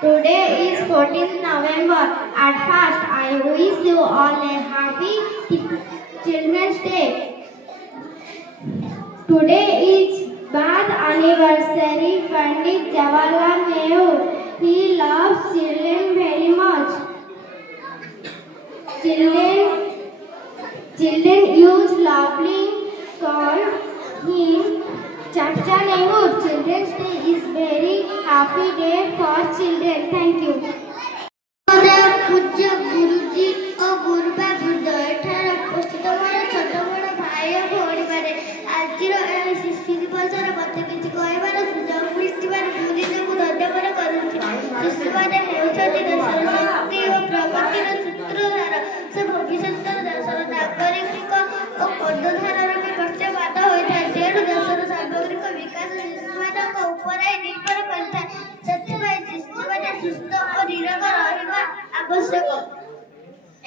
Today is 14th November. At first, I wish you all a happy Children's Day. Today is birth anniversary Pandit Jawaharlal Nehru. He loves children very much. Children use lovely call him Chacha Nehru. Children's Day is very happy day for children. Thank you. पूज्य गुरुजी और गुरुबा वृद्ध एठार उपस्थित मोर छोट बड़ भाई और भौणी मैंने आज शिशु दिवस मत किसी कहबार सुजोग मिलथिबार मु निजकु धन्यवाद करुछि। शिशु माने हेउछथि देशर शक्ति और प्रगतिर सूत्रधार। से भविष्यतर देशर नागरिक और कर्णधार भी पक्षपात होइଥାଏ। जेणु देशर सामग्रिक विकास शिशुमानक उपरे निर्भर करिଥାଏ। ସେଥିପାଇଁ ଶିଶୁମାନେ ସୁସ୍ଥ ଓ ନିରୋଗ ରହିବା ଆବଶ୍ୟକ।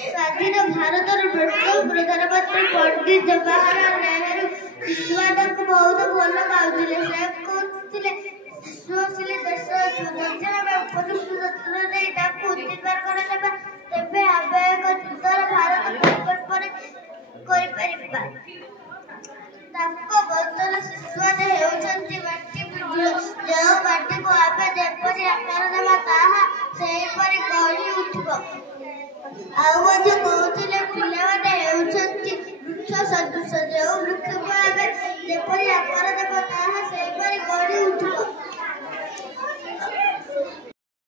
ସ୍ୱାଧୀନ ଭାରତର ପ୍ରଥମ ପ୍ରଧାନମନ୍ତ୍ରୀ ପଣ୍ଡିତ ଜବାହରଲାଲ ନେହେରୁ ଶିଶୁମାନଙ୍କୁ ବହୁତ ଭଲ ପାଉଥିଲେ। ସେ କହୁଥିଲେ ଶିଶୁ ଆସିଲେ ଦେଶ ଯଦି ଆମେ ଉପଯୁକ୍ତ ଯତ୍ନ ନେଇ ତାକୁ ଉତ୍ତୀର୍ଣ୍ଣ କରାଯାଏ ତେବେ ଆମେ ଏକ ସୁନ୍ଦର ଭାରତ ପରିକଳ୍ପନା କରିପାରିବା। ତାଙ୍କ ମତରେ ଶିଶୁମାନେ ହେଉଛନ୍ତି ମାଟି ପିଣ୍ଡୁଳ। ଯେଉଁ ମାଟିକୁ ଆମେ ଯେପରି ଆକାର ଦେବା ତାହା ସେହିପରି ଗଢ଼ି ଉଠିବ। ଆଉ ମଧ୍ୟ କହୁଥିଲେ ପିଲାମାନେ ହେଉଛନ୍ତି ବୃକ୍ଷ ସଦୃଶ। ଯେଉଁ ବୃକ୍ଷକୁ ଆମେ ଯେପରି ଆକାର ଦେବା ତାହା ସେହିପରି ଗଢ଼ି ଉଠିବ।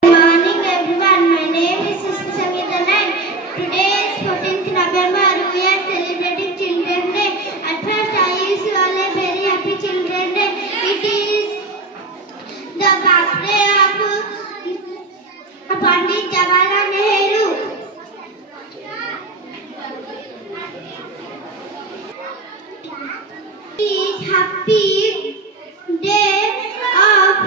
Good morning everyone. My name is Sister Sangeeta Naik. Today is 14th November. We are celebrating Children's Day. At first, I wish you all a very happy Children's Day. It is the birthday of Pandit Jawaharlal Nehru. It is happy day of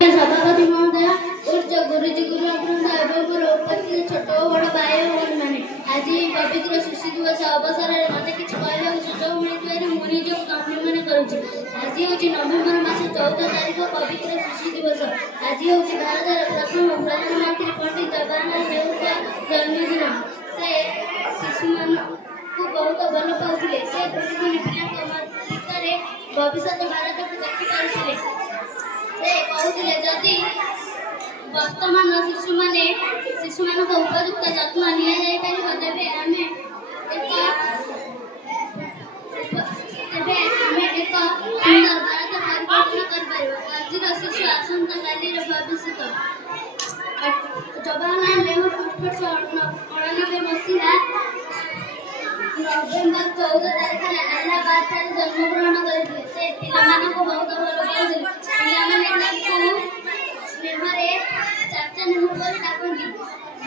सभापति महोदय, पूज्य गुरुजी गुरुवृंद एवं मोर उपस्थित छोट और बड़ भाई भौणी मैंने आज पवित्र शिशु दिवस अवसर में मत किसी कहवा सुजोग मिलू मु निजक कम्प्लीमेंट करुच्ची। आज हूँ नवेम्बर मास 14 तारीख पवित्र शिशु दिवस। आज हूँ भारतर प्रथम प्रधानमंत्री पंडित जवाहरलाल नेहरू जन्मदिन। से शिशु मान को बहुत भल पाते। से प्रतिदिन पिला भविष्य भारत को देखिपारे। से कहते जदि वर्तमान शिशु मान उपयुक्त जत्न नि तेबे आम एक सुंदर भारत परिकल्पना कर। आज शिशु आसंता काली भविष्य। जवाहरलाल नेहरू 1899 मसीहा नवेम्बर 14 तारीख इलाहाबाद जन्मग्रहण करते। से पिलामान को बहुत भल पाते। पिलाने स्नेहरे चाचा नेहरू पर डाकती।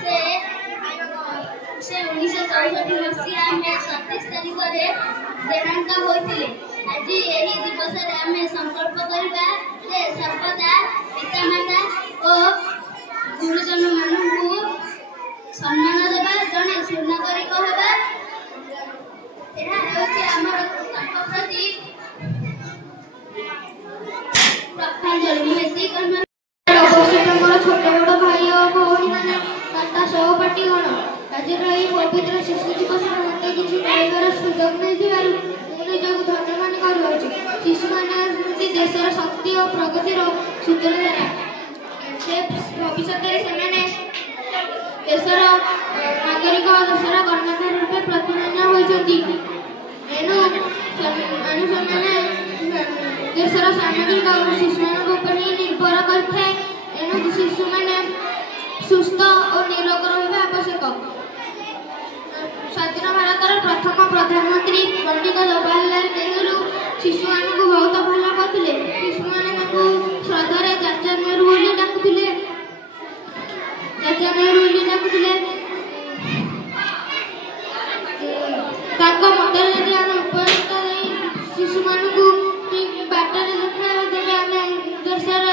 से 1964 मसीहा में 27 तारीख देहांत होते। आज यही दिवस आम संकल्प करवा जे सर्वदा पितामाता और गुरुजन मानू सम्मान देवा जड़े सुनागरिक होगा। प्रति छोट बड़ भाई और भौणी मैंने तथा सहपाठी गण आज पवित्र शिशु दिवस मत किसी कहबार सुजोग मिलू निजक धन्यवाद करुच्ची। शिशु मैंने देशर शक्ति और प्रगतिर सूत्रधार। से भविष्य देशर नागरिक और देशर कर्णधार रूपे प्रतिनिधित्व होती। एणु देशर सामग्रिक और शिशु निर्भर करते। एणु शिशु मैंने सुस्थ और निरोग रहा आवश्यक। स्वाधीन भारतर प्रथम प्रधानमंत्री पंडित जवाहरलाल नेहरू शिशु मान को बहुत भल पाते। शिशु मैंने श्रद्धार चाचा नेहरू बोली डाकुले। चाचा नेहरू बोली डाकुले। मतर यदि आम उपयुक्त शिशु मान को बाटर देखा तेज आम देशर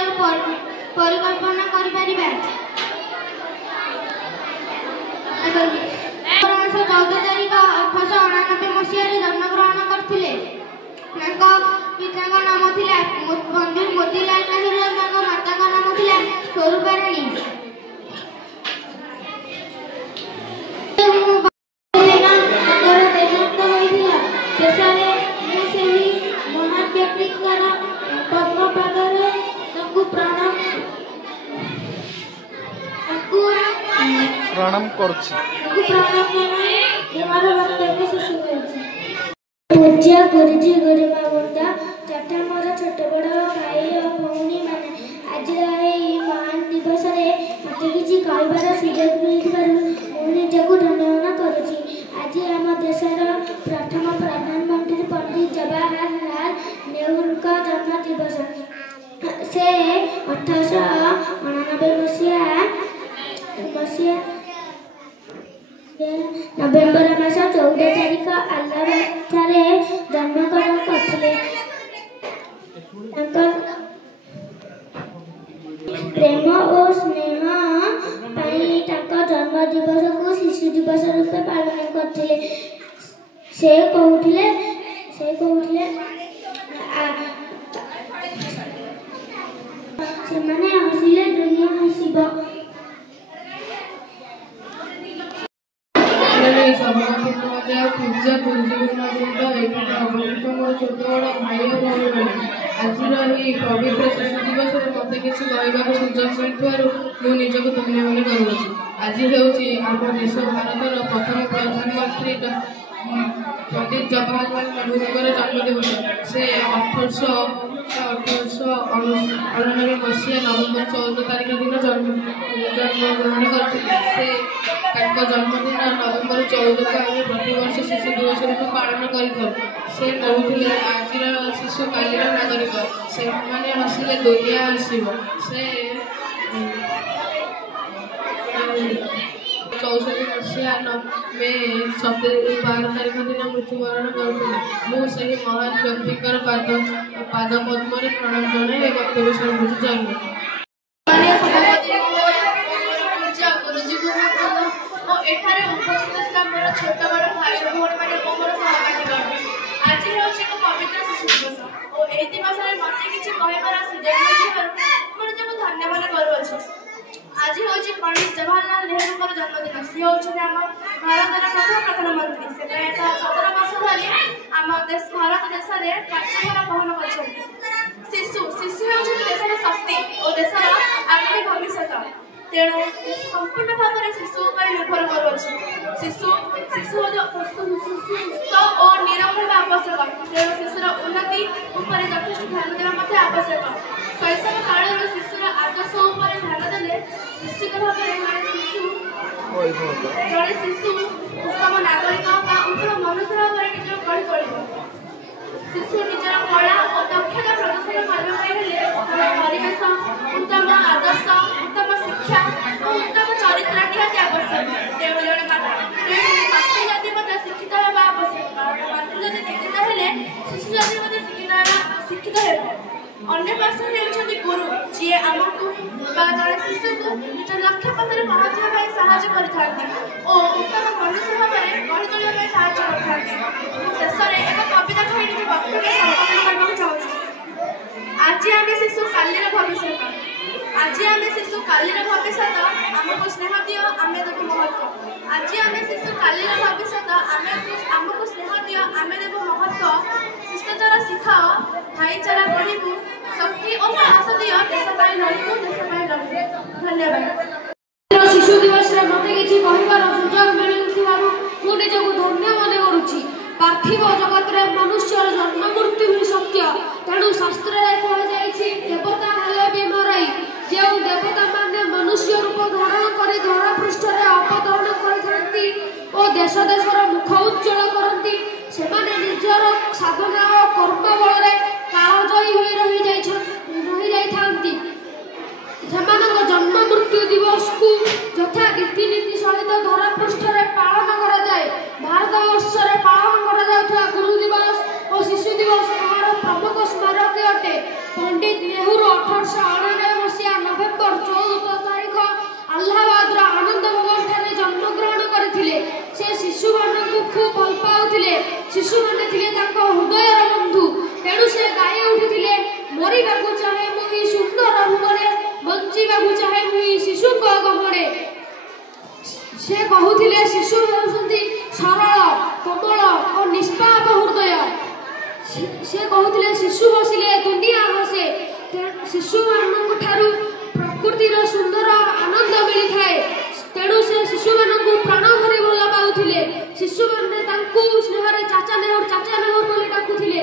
परिकल्पना कर। 14 तारीख 1899 मसीह ଶେଷରେ ମୁଁ ସେହି ମହାନ ବ୍ୟକ୍ତିଙ୍କର ପଦ୍ମପାଦରେ ତାଙ୍କୁ ପ୍ରଣାମ କରୁଛି। ପୂଜ୍ୟ ଗୁରୁଜୀ ଗୁରୁମା ବୃନ୍ଦ ତଥା ମୋର ଛୋଟ ବଡ଼ ଭାଇ ଓ ଭଉଣୀମାନେ, ଆଜିର ଏହି ମହାନ ଦିବସରେ ମୋତେ କିଛି କହିବାର ସୁଯୋଗ ମିଳିଥିବାରୁ ମୁଁ ନିଜକୁ ଧନ୍ୟମନ କରୁଛି। ଆଜି ଆମ ଦେଶର ପ୍ରଥମ ପ୍ରଧାନମନ୍ତ୍ରୀ ପଣ୍ଡିତ ଜବାହରଲାଲ ନେହେରୁଙ୍କ ଜନ୍ମ ଦିବସ। ସେ 1899 ନଭେମ୍ବର ମାସ 14 ତାରିଖ ଆହ୍ଲାବାଦଠାରେ ଜନ୍ମଗ୍ରହଣ କରିଥିଲେ। ତାଙ୍କ ପ୍ରେମ ଓ ସ୍ନେହ ପାଇଁ ତାଙ୍କ ଜନ୍ମ ଦିବସକୁ ଶିଶୁ ଦିବସ ରୂପେ ପାଳନ କରିଥିଲେ। ସେ କହୁଥିଲେ ସେମାନେ ହସିଲେ ଦୁନିଆ ହସିବ। ପୂଜା ଗୁରୁଜୀଗୁରୁମା ବୃନ୍ଦ, ଏଠାରେ ଅବସ୍ଥିତ ମୋର ଛୋଟ ବଡ଼ ଭାଇ ଓ ଭଉଣୀମାନେ, ଆଜିର ଏହି ପବିତ୍ର ଶିଶୁ ଦିବସରେ ମୋତେ କିଛି କହିବାକୁ ସୁଯୋଗ ମିଳିଥିବାରୁ ମୁଁ ନିଜକୁ ଧନ୍ୟ ମନେ କରୁଅଛି। ଆଜି ହେଉଛି ଆମ ଦେଶ ଭାରତର ପ୍ରଥମ ପ୍ରଧାନମନ୍ତ୍ରୀ ପଣ୍ଡିତ ଜବାହରଲାଲ ନେହେରୁଙ୍କର ଜନ୍ମଦିବସ। ସେ 1899 ମସିହା ନଭେମ୍ବର 14 ତାରିଖ ଦିନ ଜନ୍ମଗ୍ରହଣ କରିଥିଲେ। ସେ ତାଙ୍କ ଜନ୍ମଦିନ ନଭେମ୍ବର 14କୁ ଆମେ ପ୍ରତିବର୍ଷ ଶିଶୁ ଦିବସ ରୂପେ ପାଳନ କରିଥାଉ। ସେ କହୁଥିଲେ, ଆଜିର ଶିଶୁ କାଲିର ନାଗରିକ, ସେମାନେ ହସିଲେ ଦୁନିଆ ହସିବ। ସେ 64 ମସିହା ମେ 12 ତାରିଖ ଦିନ ମୃତ୍ୟୁବରଣ କରୁଥିଲେ। ମୁଁ ସେହି ମହାନ ବ୍ୟକ୍ତିଙ୍କର ପାଦ ପଦ୍ମରେ ପ୍ରଣାମ ଜଣାଇ ଏ ବକ୍ତବ୍ୟ ସମାପ୍ତ ଚାହୁଁଛି। ଏଠାରେ ଉପସ୍ଥିତ ଥିବା ମୋର ଛୋଟ ବଡ଼ ଭାଇ ଭଉଣୀମାନେ ଓ ମୋର ସହପାଠୀଗଣ, ଆଜି ହେଉଛି ଏକ ପବିତ୍ର ଶିଶୁ ଦିବସ ଓ ଏହି ଦିବସରେ ମୋତେ କିଛି କହିବାର ସୁଯୋଗ ମିଳିଥିବାରୁ ମୁଁ ନିଜକୁ ଧନ୍ୟ ମନେ କରୁଅଛି। ଆଜି ହେଉଛି ପଣ୍ଡିତ ଜବାହରଲାଲ ନେହେରୁଙ୍କର ଜନ୍ମଦିନ। ସେ ହେଉଛନ୍ତି ଆମ ଭାରତର ପ୍ରଥମ ପ୍ରଧାନମନ୍ତ୍ରୀ। ସେ ପ୍ରାୟତଃ 17 ବର୍ଷ ଧରି ଆମ ଭାରତ ଦେଶରେ କାର୍ଯ୍ୟଭାର ବହନ କରିଛନ୍ତି। ଶିଶୁ ହେଉଛନ୍ତି ଦେଶର ଶକ୍ତି ଓ ଦେଶର ଆଗାମୀ ଭବିଷ୍ୟତ। ତେଣୁ ସମ୍ପୂର୍ଣ୍ଣ ଭାବରେ ଶିଶୁ ଉପରେ ନିର୍ଭର କରୁଅଛି। ଶିଶୁ ସୁସ୍ଥ ଓ ନିରୋଗ ହେବା ଆବଶ୍ୟକ। ତେଣୁ ଶିଶୁର ଉନ୍ନତି ଉପରେ ଯଥେଷ୍ଟ ଧ୍ୟାନ ଦେବା ମଧ୍ୟ ଆବଶ୍ୟକ। ଶୈଶବ କାଳରୁ ଶିଶୁର ଆଦର୍ଶ ଉପରେ ଧ୍ୟାନ ଦେଲେ ନିଶ୍ଚିତ ଭାବରେ ଜଣେ ଶିଶୁ ଉତ୍ତମ ନାଗରିକ ବା ଉତ୍ତମ ମନୁଷ୍ୟ ଭାବରେ ନିଜକୁ ଗଢ଼ି ତୋଳିବ। ଶିଶୁ ନିଜର କଳା ଓ ଦକ୍ଷତା ପ୍ରଦର୍ଶନ କରିବା ପାଇଁ ହେଲେ ପରିବେଶ, ଉତ୍ତମ ଆଦର୍ଶ, ଉତ୍ତମ ଶିକ୍ଷା ଓ ଉତ୍ତମ ଚରିତ୍ର ନିହାତି ଆବଶ୍ୟକ। ତେଣୁ ଜଣେ ମାତୃଜାତି ମଧ୍ୟ ଶିକ୍ଷିତ ହେବା ଆବଶ୍ୟକ। କାରଣ ମାତୃଜାତି ଶିକ୍ଷିତ ହେଲେ ଶିଶୁ ଜାତି ମଧ୍ୟ ଶିକ୍ଷିତ ହେବ। ଅନ୍ୟ ପାର୍ଶ୍ୱରେ ହେଉଛନ୍ତି ଗୁରୁ, ଯିଏ ଆମକୁ ବା ଜଣେ ଶିଶୁକୁ ନିଜ ଲକ୍ଷ୍ୟ ପଥରେ ପହଞ୍ଚିବା ପାଇଁ ସାହାଯ୍ୟ କରିଥାନ୍ତି ଓ ଉତ୍ତମ ମନୁଷ୍ୟ ଭାବରେ ଗଢ଼ି ତୋଳିବା ପାଇଁ ସାହାଯ୍ୟ କରିଥାନ୍ତି। ମୁଁ ଶେଷରେ ଏକ କବିତା କହି ନିଜ ବକ୍ତବ୍ୟ ସମ୍ପନ୍ନ କରିବାକୁ ଚାହୁଁଛି। ଆଜି ଆମେ ଶିଶୁ, କାଲିର ଭବିଷ୍ୟତ। ଆଜି ଆମେ ଶିଶୁ, କାଲିର ଭବିଷ୍ୟତ। ଆମକୁ ସ୍ନେହ ଦିଅ, ଆମେ ଦେବ ମହତ୍ତ୍ୱ। ଆଜି ଆମେ ଶିଶୁ, କାଲିର ଭବିଷ୍ୟତ। ଆମକୁ ସ୍ନେହ ଦିଅ, ଆମେ ଦେବ ମହତ୍ତ୍ୱ। ଶିଷ୍ଟାଚାର ଶିଖାଅ, ଭାଇଚାରା ଗଢ଼ିବୁ, ଶକ୍ତି ଓ ସାହସ ଦିଅ, ଦେଶ ପାଇଁ ଲଢ଼ିବୁ, ଦେଶ ପାଇଁ ଲଢ଼ିବୁ। ଧନ୍ୟବାଦ। ଶିଶୁ ଦିବସରେ ମୋତେ କିଛି କହିବାର ସୁଯୋଗ ମିଳୁଥିବାରୁ ମୁଁ ନିଜକୁ ଧନ୍ୟ ମନେ କରୁଛି। ପାର୍ଥିବ ଜଗତରେ ମନୁଷ୍ୟର ଜନ୍ମ ମୃତ୍ୟୁ ହିଁ ସତ୍ୟ। ତେଣୁ ଶାସ୍ତ୍ରରେ କୁହାଯାଇଛି, ଦେବତା ହେଲେ ବି ମରାଇ। ଯେଉଁ ଦେବତାମାନେ ମନୁଷ୍ୟ ରୂପ ଧାରଣ କରି ଧରା ପୃଷ୍ଠରେ ଅବତରଣ କରିଥାନ୍ତି ଓ ଦେଶ ଦେଶର ମୁଖ ଉଜ୍ଜ୍ୱଳ କରନ୍ତି, ସେମାନେ ନିଜର ସାଧନା ଓ କର୍ମ ବଳରେ କାଳଜୟୀ ହୋଇ ରହିଯାଇଥାନ୍ତି। ସେମାନଙ୍କ ଜନ୍ମ ମୃତ୍ୟୁ ଦିବସକୁ ଯଥା ରୀତିନୀତି ସହିତ ଧରା ପୃଷ୍ଠରେ ପାଳନ କରାଯାଏ। ଭାରତ ବର୍ଷରେ ପାଳନ କରାଯାଉଥିବା ଗୁରୁ ଦିବସ ଓ ଶିଶୁ ଦିବସ ଏହାର ପ୍ରମୁଖ ସ୍ମାରକୀ ଅଟେ। ପଣ୍ଡିତ ନେହେରୁ 1899 ମସିହା ନଭେମ୍ବର 14 ତାରିଖ ଆହ୍ଲାବାଦର ଆନନ୍ଦ ଭବନଠାରେ ଜନ୍ମଗ୍ରହଣ କରିଥିଲେ। ସେ ଶିଶୁମାନଙ୍କୁ ଖୁବ୍ ଭଲ ପାଉଥିଲେ। ଶିଶୁମାନେ ଥିଲେ ତାଙ୍କ ହୃଦୟର ବନ୍ଧୁ। ତେଣୁ ସେ ଗାଇ ଉଠିଥିଲେ, ମରିବାକୁ ଚାହେଁ ମୁଁ ଏହି ସୁନ୍ଦର ଭୂମରେ, ବଞ୍ଚିବାକୁ ଚାହେଁ ମୁଁ ଏହି ଶିଶୁଙ୍କ ଗହଣରେ। ସେ କହୁଥିଲେ, ଶିଶୁ ହେଉଛନ୍ତି ସରଳ, କୋମଳ ଓ ନିଷ୍ପାପ ହୃଦୟ। ସେ କହୁଥିଲେ ଶିଶୁ ବସିଲେ ଦୁନିଆ ହସେ। ଶିଶୁମାନଙ୍କ ଠାରୁ ପ୍ରକୃତିର ସୁନ୍ଦର ଆନନ୍ଦ ମିଳିଥାଏ। ତେଣୁ ସେ ଶିଶୁମାନଙ୍କୁ ପ୍ରାଣ ଭରି ଭଲ ପାଉଥିଲେ। ଶିଶୁମାନେ ତାଙ୍କୁ ସ୍ନେହରେ ଚାଚା ନେହୁର ବୋଲି ଡାକୁଥିଲେ।